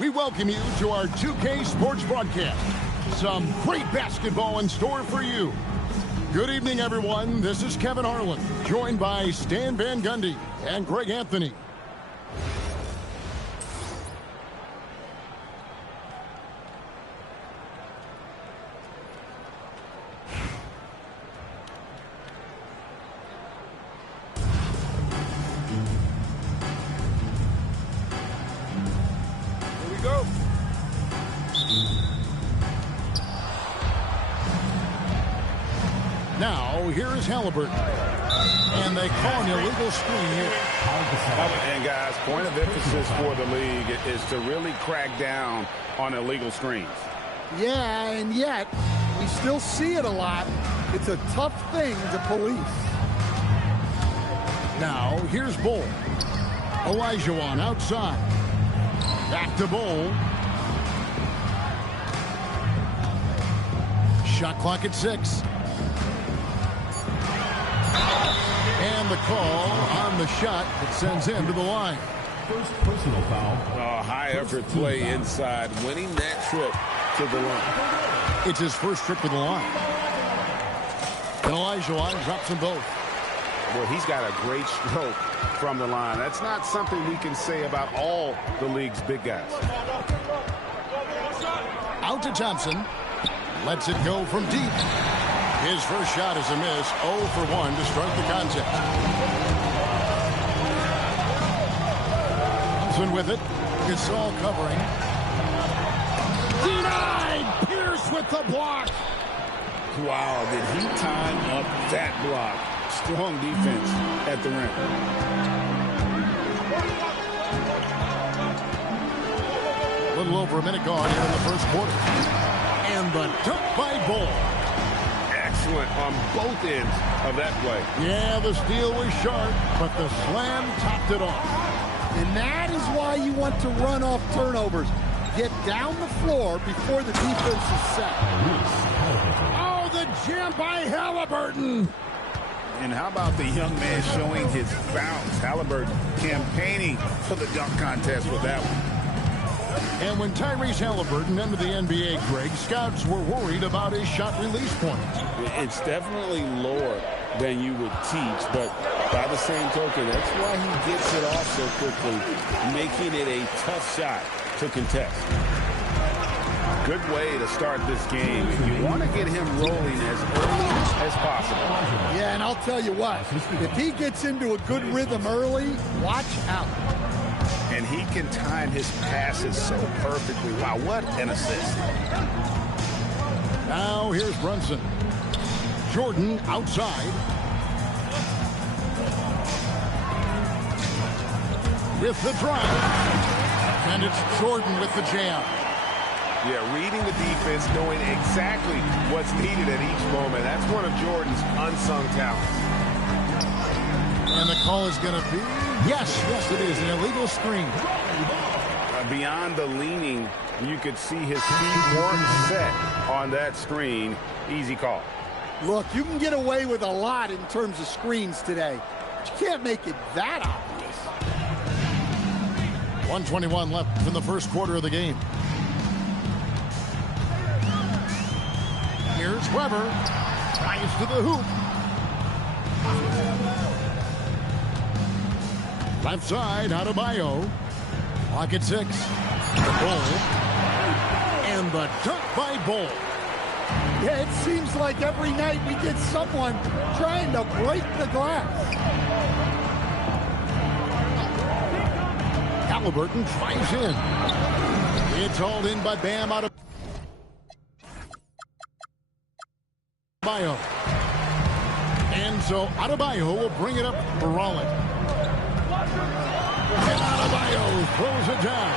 We welcome you to our 2K Sports broadcast. Some great basketball in store for you. Good evening, everyone. This is Kevin Harlan, joined by Stan Van Gundy and Greg Anthony. Now, here is Halliburton. And they call an illegal screen here. And guys, point of emphasis for the league is to really crack down on illegal screens. Yeah, and yet, we still see it a lot. It's a tough thing to police. Now, here's Bull. Olajuwon outside. Back to Bull. Shot clock at 6. And the call on the shot that sends him to the line. First personal foul. High effort play inside, winning that trip to the line. It's his first trip to the line. And Olajuwon drops them both. Well, he's got a great stroke from the line. That's not something we can say about all the league's big guys. Out to Thompson. Lets it go from deep. His first shot is a miss. 0 for 1 to start the contest. Thompson with it. Gasol covering. Denied! Pierce with the block. Wow, did he time up that block? Strong defense at the rim. A little over a minute gone here in the first quarter. And the dunk by Bull. Excellent on both ends of that play. Yeah, the steal was sharp, but the slam topped it off. And that is why you want to run off turnovers. Get down the floor before the defense is set. Oh, the jam by Halliburton. And how about the young man showing his bounce? Halliburton campaigning for the dunk contest with that one. And when Tyrese Halliburton entered the NBA, Greg, scouts were worried about his shot release point. It's definitely lower than you would teach, but by the same token, that's why he gets it off so quickly, making it a tough shot to contest. Good way to start this game. You want to get him rolling as early as possible. Yeah, and I'll tell you what, if he gets into a good rhythm early, watch out. And he can time his passes so perfectly. Wow, what an assist. Now here's Brunson. Jordan outside. With the drive. And it's Jordan with the jam. Yeah, reading the defense, knowing exactly what's needed at each moment. That's one of Jordan's unsung talents. And the call is going to be, yes, it is, an illegal screen. Beyond the leaning, you could see his feet weren't set on that screen. Easy call. Look, you can get away with a lot in terms of screens today. But you can't make it that obvious. 1:21 left in the first quarter of the game. Here's Weber. Drives to the hoop. Left side, Adebayo. Clock at 6. Bull. And the dunk by Bull. Yeah, it seems like every night we get someone trying to break the glass. Halliburton drives in. It's hauled in by Bam Adebayo. And so Adebayo will bring it up for Rollins. And Adebayo throws it down.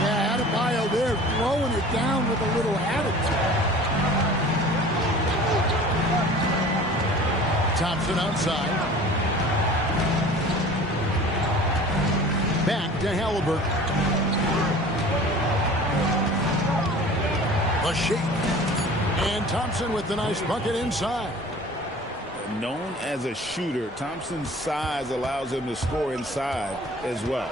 Yeah, Adebayo there throwing it down with a little attitude. Thompson outside. Back to Halliburton. The shake. And Thompson with the nice bucket inside. Known as a shooter, Thompson's size allows him to score inside as well.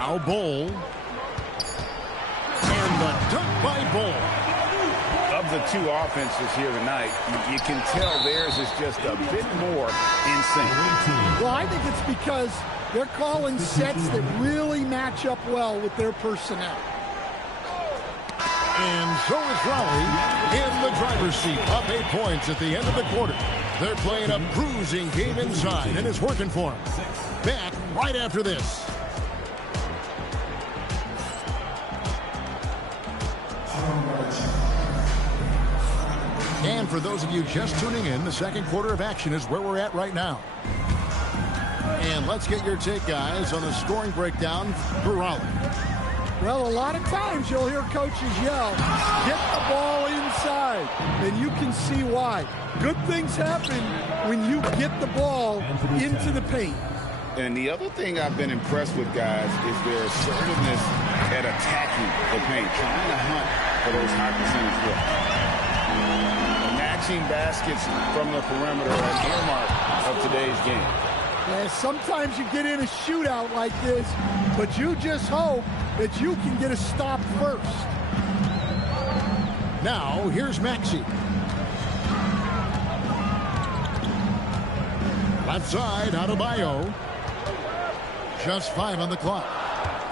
Now Bol. And the dunk by Bol. Of the two offenses here tonight, you can tell theirs is just a bit more in sync. Well, I think it's because they're calling sets that really match up well with their personnel. And so is Raleigh in the driver's seat, up 8 points at the end of the quarter. They're playing a bruising game inside, and it's working for them. Back right after this. And for those of you just tuning in, the second quarter of action is where we're at right now. And let's get your take, guys, on the scoring breakdown for Raleigh. Well, a lot of times you'll hear coaches yell, get the ball inside, and you can see why. Good things happen when you get the ball into the paint. And the other thing I've been impressed with, guys, is their assertiveness at attacking the paint, trying to hunt for those high percentage looks. Matching baskets from the perimeter are an earmark of today's game. Yeah, sometimes you get in a shootout like this, but you just hope that you can get a stop first. Now, here's Maxey. Left side, Adebayo. Just 5 on the clock.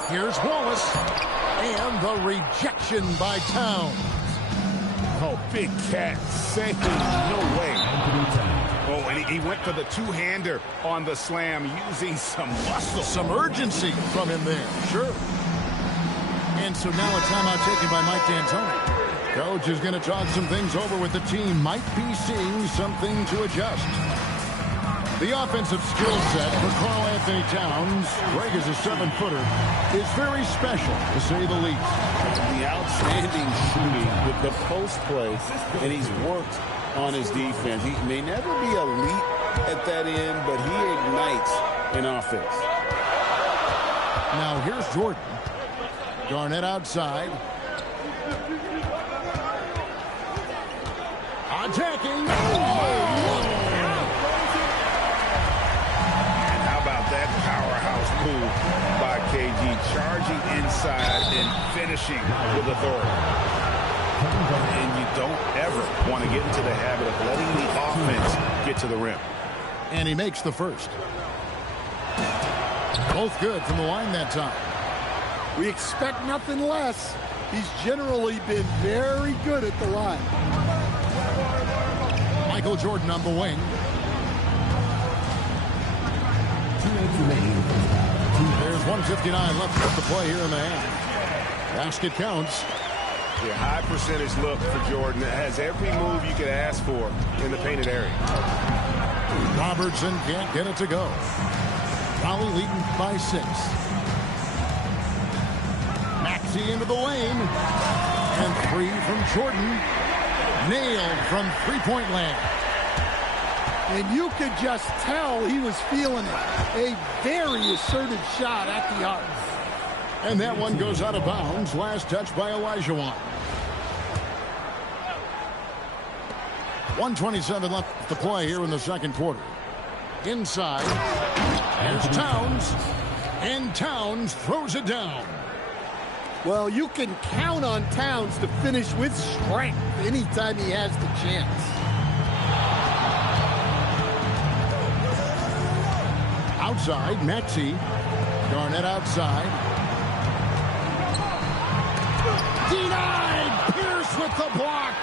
Here's Wallace. And the rejection by Towns. Oh, Big Cat saying no way. Oh, and he went for the two-hander on the slam using some muscle. Some urgency from him there. Sure. And so now a timeout taken by Mike D'Antoni. Coach is going to talk some things over with the team. Might be seeing something to adjust. The offensive skill set for Karl Anthony Towns, Greg is a 7-footer, is very special, to say the least. The outstanding shooting with the post play, and he's worked on his defense. He may never be elite at that end, but he ignites an offense. Now here's Jordan. Garnett outside. Attacking. And how about that powerhouse move by KG, charging inside and finishing with authority. And you don't ever want to get into the habit of letting the offense get to the rim. And he makes the first. Both good from the line that time. We expect nothing less. He's generally been very good at the line. Michael Jordan on the wing. There's 1:59 left to play here in the half. Basket counts. Yeah, high percentage look for Jordan. It has every move you could ask for in the painted area. Robertson can't get it to go. Raleigh leading by 6. Maxey into the lane. And 3 from Jordan. Nailed from three-point land. And you could just tell he was feeling it. A very assertive shot at the arc. And that one goes out of bounds. Last touch by Olajuwon. 1:27 left to play here in the second quarter. Inside. Here's Towns. And Towns throws it down. Well, you can count on Towns to finish with strength anytime he has the chance. Outside, Maxey. Garnett outside. Denied! Pierce with the block.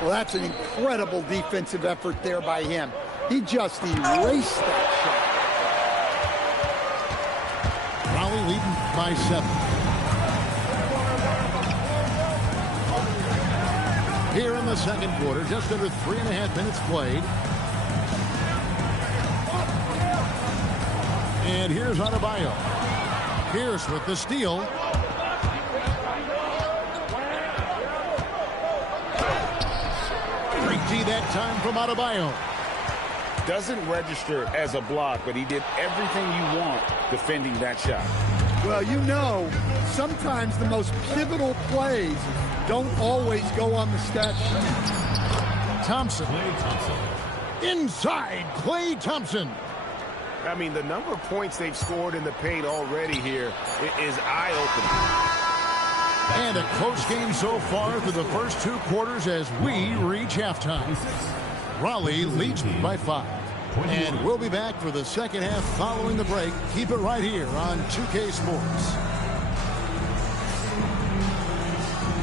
Well, that's an incredible defensive effort there by him. He just erased that shot. Raleigh leading by 7. Here in the second quarter, just under 3.5 minutes played. And here's Adebayo. Pierce with the steal. Great D that time from Adebayo. Doesn't register as a block, but he did everything you want defending that shot. Well, you know, sometimes the most pivotal plays don't always go on the stat sheet. Thompson. Inside, Klay Thompson. I mean, the number of points they've scored in the paint already here is eye-opening. And a close game so far through the first 2 quarters as we reach halftime. Raleigh leads by 5. And we'll be back for the second half following the break. Keep it right here on 2K Sports.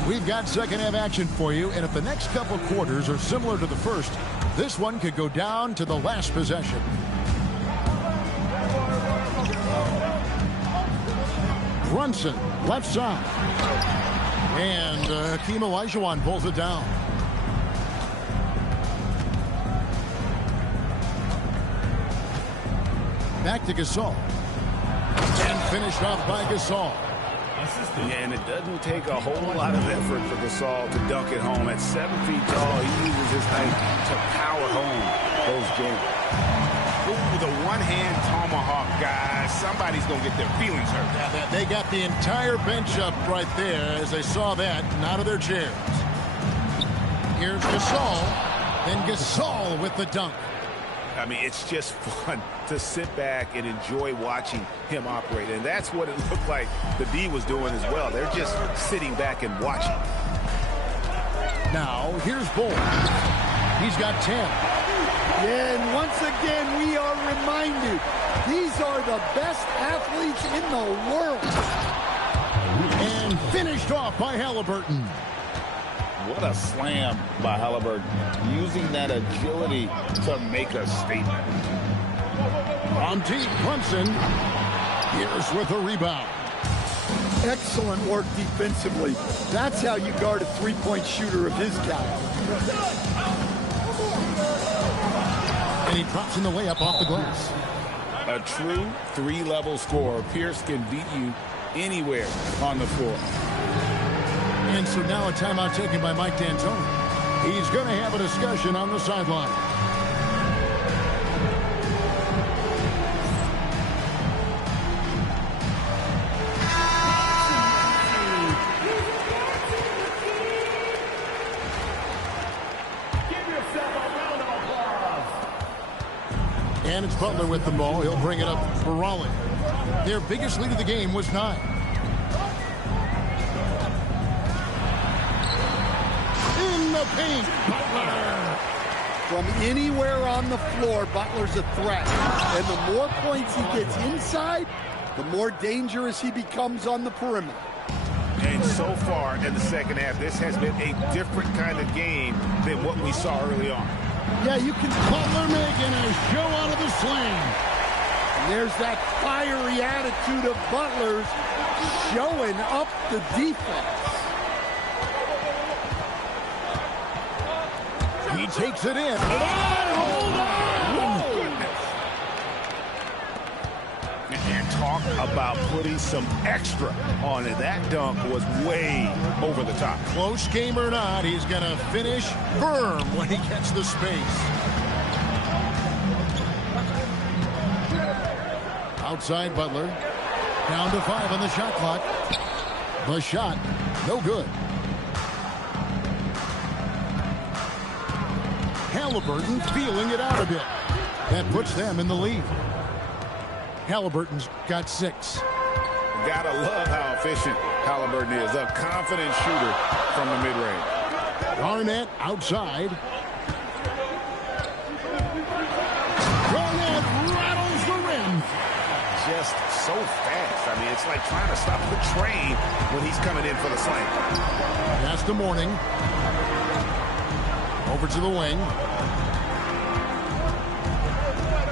We've got second half action for you, and if the next couple quarters are similar to the first, this one could go down to the last possession. Brunson, left side. And Hakeem Olajuwon pulls it down. Back to Gasol. And finished off by Gasol. Yeah, and it doesn't take a whole lot of effort for Gasol to dunk it home. At 7 feet tall, he uses his height to power home those games. Ooh, the one-hand tomahawk, guys. Somebody's going to get their feelings hurt. Yeah, they got the entire bench up right there as they saw that and out of their chairs. Here's Gasol. Then Gasol with the dunk. I mean, it's just fun to sit back and enjoy watching him operate. And that's what it looked like the D was doing as well. They're just sitting back and watching. Now, here's Bull. He's got 10. And once again, we are reminded, these are the best athletes in the world. And finished off by Halliburton. What a slam by Halliburton, using that agility to make a statement. On deep, Brunson. Here's with a rebound. Excellent work defensively. That's how you guard a three-point shooter of his caliber. And he drops in the layup off the glass. A true 3-level scorer. Pierce can beat you anywhere on the floor. And so now a timeout taken by Mike D'Antoni. He's going to have a discussion on the sideline. And it's Butler with the ball. He'll bring it up for Raleigh. Their biggest lead of the game was 9. In the paint, Butler. From anywhere on the floor, Butler's a threat. And the more points he gets inside, the more dangerous he becomes on the perimeter. And so far in the second half, this has been a different kind of game than what we saw early on. Yeah, you can... Butler making a show out of the sling. And there's that fiery attitude of Butler's showing up the defense. He takes it in. Hold on! Goodness. And talk about putting some extra on it. That dunk was way over the top. Close game or not, he's going to finish firm when he gets the space. Outside Butler. Down to 5 on the shot clock. The shot, no good. Halliburton feeling it out a bit. That puts them in the lead. Halliburton's got 6. Gotta love how efficient Halliburton is. A confident shooter from the mid-range. Garnett outside. Garnett rattles the rim. Just so fast. I mean, it's like trying to stop the train when he's coming in for the slam. That's the morning. Over to the wing.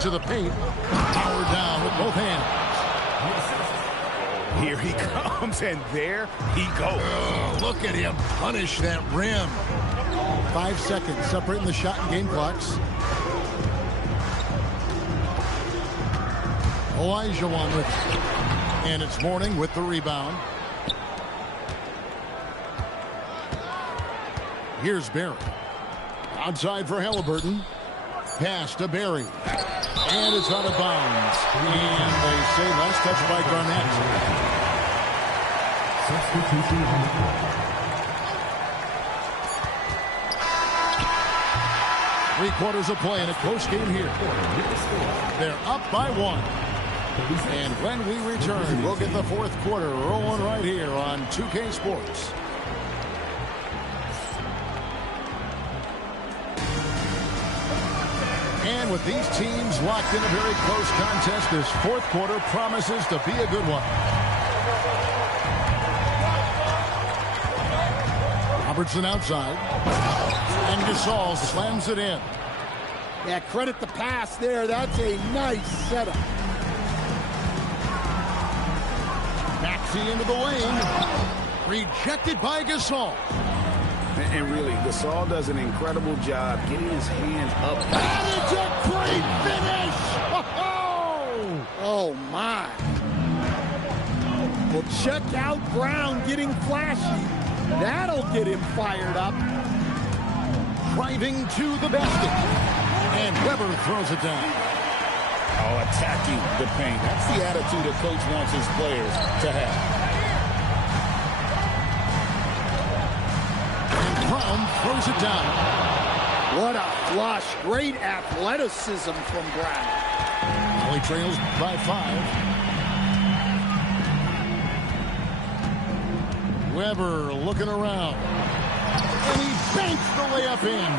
To the paint. Power down with both hands. Here he comes, and there he goes. Oh, look at him punish that rim. 5 seconds separating the shot and game clocks. Olajuwon with it. And it's Mourning with the rebound. Here's Barry. Outside for Halliburton. Pass to Barry. And it's out of bounds. And they say last touch by Garnett. Substitution on the floor. 3 quarters of play in a close game here. They're up by 1. And when we return, we'll get the 4th quarter rolling right here on 2K Sports. And with these teams locked in a very close contest, this 4th quarter promises to be a good one. Robertson outside. And Gasol slams it in. Yeah, credit the pass there. That's a nice setup. Maxey into the lane. Rejected by Gasol. And really, Gasol does an incredible job getting his hand up. And it's a great finish! Oh, my. Well, check out Brown getting flashy. That'll get him fired up. Driving to the basket. And Weber throws it down. Oh, attacking the paint. That's the attitude a coach wants his players to have. Brown throws it down. What a flush. Great athleticism from Brown. He trails by 5. Weber looking around. And he banks the layup in.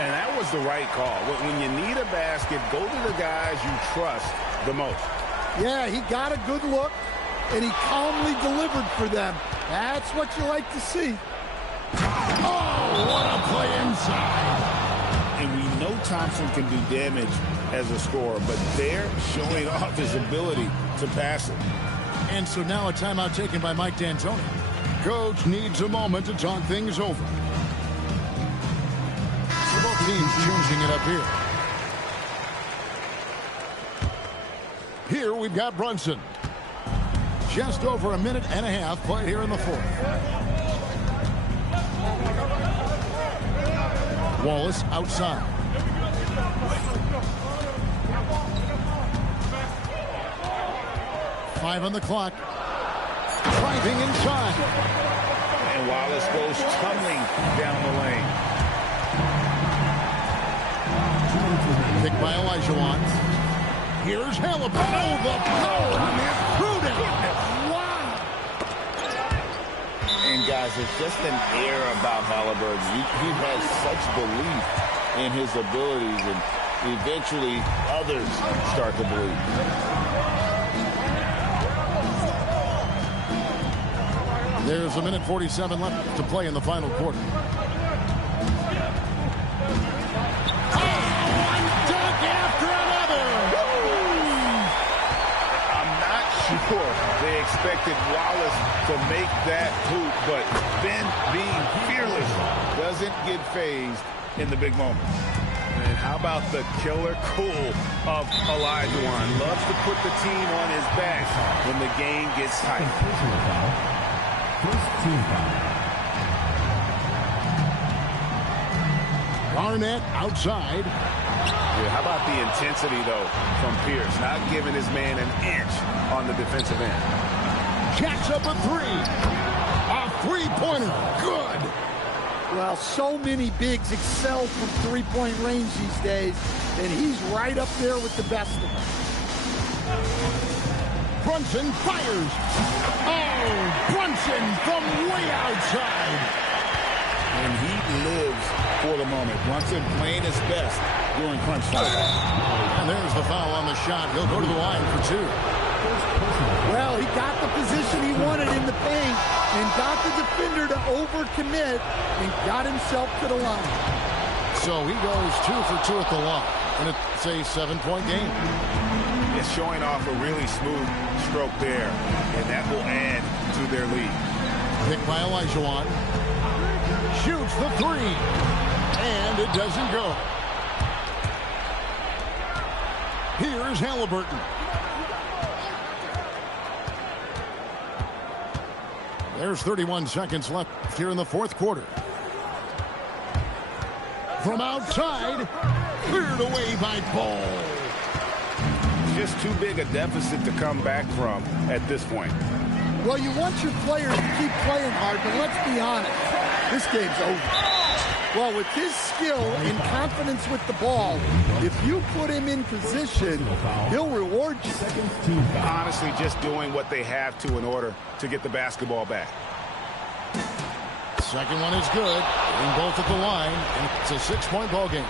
And that was the right call. When you need a basket, go to the guys you trust the most. Yeah, he got a good look, and he calmly delivered for them. That's what you like to see. Oh, what a play inside. And we know Thompson can do damage as a scorer, but they're showing off his ability to pass it. And so now a timeout taken by Mike D'Antoni. Coach needs a moment to talk things over. So both teams changing it up here. Here we've got Brunson. Just over a minute and a half played here in the 4th. Wallace outside. Five on the clock. Driving inside. And Wallace goes tumbling down the lane. Picked by Olajuwon. Here's Halliburton. Oh, the power on that prudent. Wow. And guys, there's just an air about Halliburton. He has such belief in his abilities, and eventually others start to believe. There's a minute 47 left to play in the final quarter. One dunk after another. I'm not sure they expected Wallace to make that hoop, but Ben, being fearless, doesn't get phased in the big moment. And how about the killer cool of Olajuwon? Loves to put the team on his back when the game gets tight. First team foul. Garnett outside. Yeah, how about the intensity, though, from Pierce? Not giving his man an inch on the defensive end. Jacks up a 3. A three-pointer. Good. Well, so many bigs excel from three-point range these days, and he's right up there with the best of them. Brunson fires. Oh, Brunson from way outside. And he lives for the moment. Brunson playing his best during crunch time. And there's the foul on the shot. He'll go to the line for 2. Well, he got the position he wanted in the paint and got the defender to overcommit and got himself to the line. So he goes 2 for 2 at the line. And it's a 7-point game. It's showing off a really smooth stroke there, and that will add to their lead. Picked by Olajuwon. Shoots the 3. And it doesn't go. Here's Halliburton. There's 31 seconds left here in the 4th quarter. From outside, cleared away by Ball. Just too big a deficit to come back from at this point. Well, you want your players to keep playing hard, but let's be honest. This game's over. Well, with his skill and confidence with the ball, if you put him in position, he'll reward you. Honestly, just doing what they have to in order to get the basketball back. Second one is good. In both at the line, and it's a 6-point ball game.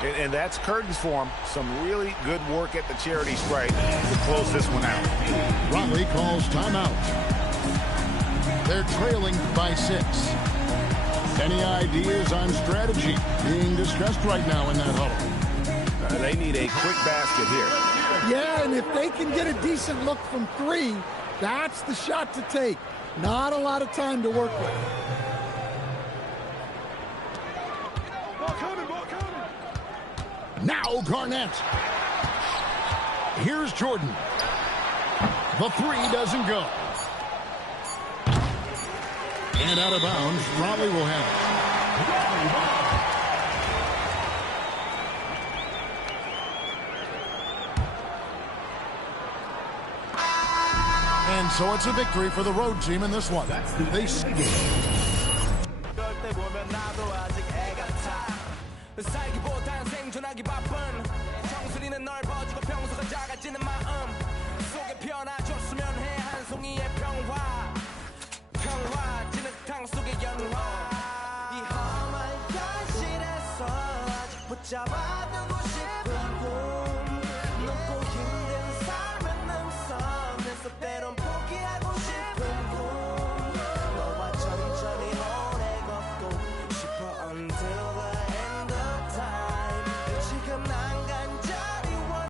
And that's curtains for him. Some really good work at the charity stripe to close this one out. Riley calls timeout. They're trailing by 6. Any ideas on strategy being discussed right now in that huddle? They need a quick basket here. Yeah, and if they can get a decent look from 3, that's the shot to take. Not a lot of time to work with. Now Garnett. Here's Jordan. The 3 doesn't go. And out of bounds, Raleigh will have it. And so it's a victory for the road team in this one. They 잡아